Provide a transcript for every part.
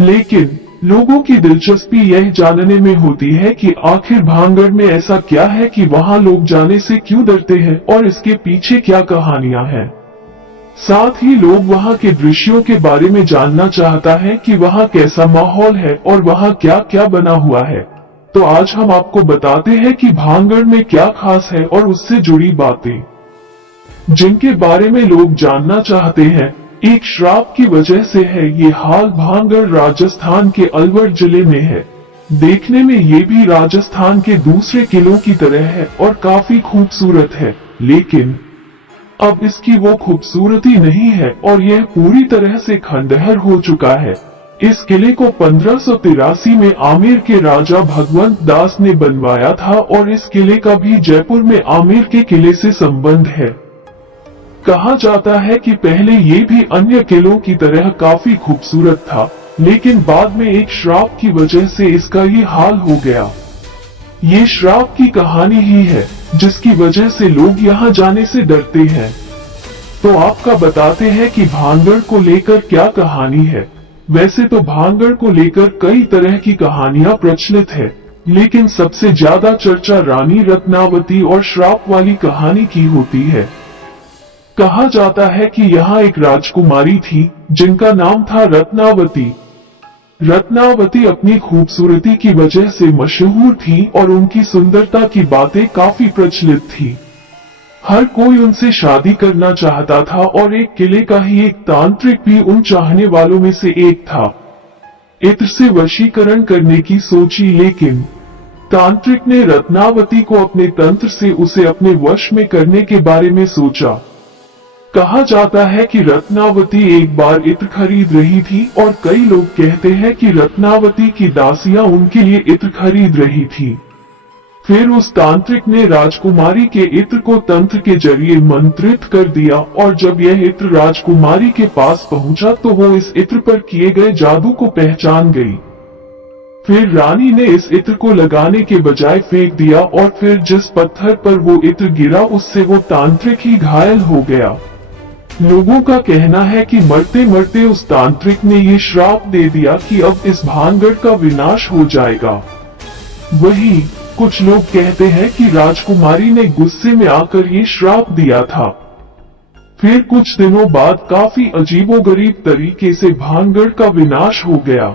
लेकिन लोगों की दिलचस्पी यह जानने में होती है कि आखिर भानगढ़ में ऐसा क्या है कि वहां लोग जाने से क्यों डरते हैं और इसके पीछे क्या कहानियां हैं। साथ ही लोग वहां के दृश्यों के बारे में जानना चाहता है कि वहां कैसा माहौल है और वहां क्या क्या बना हुआ है। तो आज हम आपको बताते हैं कि भानगढ़ में क्या खास है और उससे जुड़ी बातें जिनके बारे में लोग जानना चाहते हैं। एक श्राप की वजह से है ये हाल। भानगढ़ राजस्थान के अलवर जिले में है। देखने में ये भी राजस्थान के दूसरे किलों की तरह है और काफी खूबसूरत है, लेकिन अब इसकी वो खूबसूरती नहीं है और यह पूरी तरह से खंडहर हो चुका है। इस किले को 1583 में आमेर के राजा भगवंत दास ने बनवाया था और इस किले का भी जयपुर में आमेर के किले से संबंध है। कहा जाता है कि पहले ये भी अन्य किलों की तरह काफी खूबसूरत था, लेकिन बाद में एक श्राप की वजह से इसका ये हाल हो गया। ये श्राप की कहानी ही है जिसकी वजह से लोग यहाँ जाने से डरते हैं। तो आपका बताते हैं कि भानगढ़ को लेकर क्या कहानी है। वैसे तो भानगढ़ को लेकर कई तरह की कहानियां प्रचलित है, लेकिन सबसे ज्यादा चर्चा रानी रत्नावती और श्राप वाली कहानी की होती है। कहा जाता है कि यहाँ एक राजकुमारी थी जिनका नाम था रत्नावती। रत्नावती अपनी खूबसूरती की वजह से मशहूर थी और उनकी सुंदरता की बातें काफी प्रचलित थी। हर कोई उनसे शादी करना चाहता था और एक किले का ही एक तांत्रिक भी उन चाहने वालों में से एक था। इत्र से वशीकरण करने की सोची, लेकिन तांत्रिक ने रत्नावती को अपने तंत्र से उसे अपने वश में करने के बारे में सोचा। कहा जाता है कि रत्नावती एक बार इत्र खरीद रही थी और कई लोग कहते हैं कि रत्नावती की दासियां उनके लिए इत्र खरीद रही थी। फिर उस तांत्रिक ने राजकुमारी के इत्र को तंत्र के जरिए मंत्रित कर दिया और जब यह इत्र राजकुमारी के पास पहुंचा तो वो इस इत्र पर किए गए जादू को पहचान गई। फिर रानी ने इस इत्र को लगाने के बजाय फेंक दिया और फिर जिस पत्थर पर वो इत्र गिरा उससे वो तांत्रिक ही घायल हो गया। लोगों का कहना है कि मरते मरते उस तांत्रिक ने ये श्राप दे दिया कि अब इस भानगढ़ का विनाश हो जाएगा। वहीं कुछ लोग कहते हैं कि राजकुमारी ने गुस्से में आकर ये श्राप दिया था। फिर कुछ दिनों बाद काफी अजीबोगरीब तरीके से भानगढ़ का विनाश हो गया।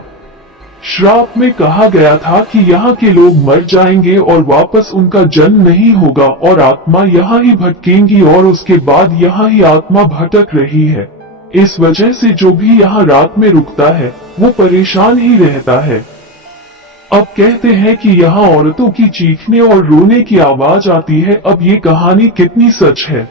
श्राप में कहा गया था कि यहाँ के लोग मर जाएंगे और वापस उनका जन्म नहीं होगा और आत्मा यहाँ ही भटकेंगी और उसके बाद यहाँ ही आत्मा भटक रही है। इस वजह से जो भी यहाँ रात में रुकता है वो परेशान ही रहता है। अब कहते हैं कि यहाँ औरतों की चीखने और रोने की आवाज आती है। अब ये कहानी कितनी सच है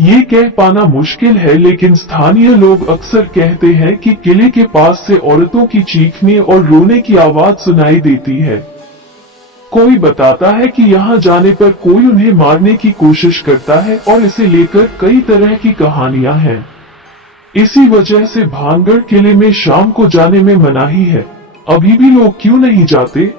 ये कह पाना मुश्किल है, लेकिन स्थानीय लोग अक्सर कहते हैं कि किले के पास से औरतों की चीखने और रोने की आवाज सुनाई देती है। कोई बताता है कि यहाँ जाने पर कोई उन्हें मारने की कोशिश करता है और इसे लेकर कई तरह की कहानियां हैं। इसी वजह से भानगढ़ किले में शाम को जाने में मनाही है। अभी भी लोग क्यों नहीं जाते?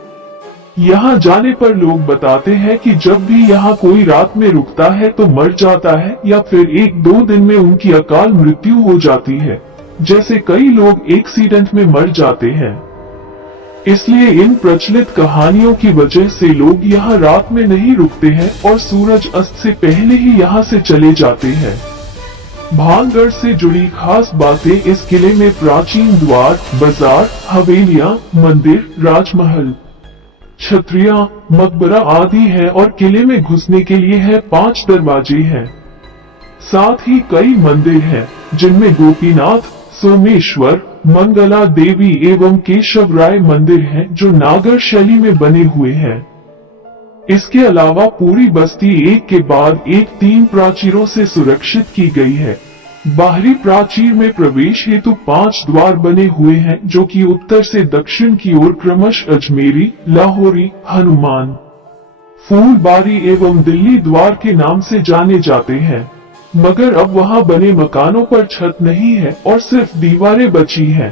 यहाँ जाने पर लोग बताते हैं कि जब भी यहाँ कोई रात में रुकता है तो मर जाता है या फिर 1-2 दिन में उनकी अकाल मृत्यु हो जाती है। जैसे कई लोग एक्सीडेंट में मर जाते हैं। इसलिए इन प्रचलित कहानियों की वजह से लोग यहाँ रात में नहीं रुकते हैं और सूरज अस्त से पहले ही यहाँ से चले जाते हैं। भानगढ़ से जुड़ी खास बातें इस किले में प्राचीन द्वार, बाजार, हवेलियां, मंदिर, राजमहल, छतरिया, मकबरा आदि है और किले में घुसने के लिए है 5 दरवाजे हैं। साथ ही कई मंदिर हैं जिनमें गोपीनाथ, सोमेश्वर, मंगला देवी एवं केशव राय मंदिर हैं जो नागर शैली में बने हुए हैं। इसके अलावा पूरी बस्ती एक के बाद एक 3 प्राचीरों से सुरक्षित की गई है। बाहरी प्राचीर में प्रवेश हेतु 5 द्वार बने हुए हैं जो कि उत्तर से दक्षिण की ओर क्रमशः अजमेरी, लाहौरी, हनुमान, फूलबारी एवं दिल्ली द्वार के नाम से जाने जाते हैं। मगर अब वहां बने मकानों पर छत नहीं है और सिर्फ दीवारें बची हैं।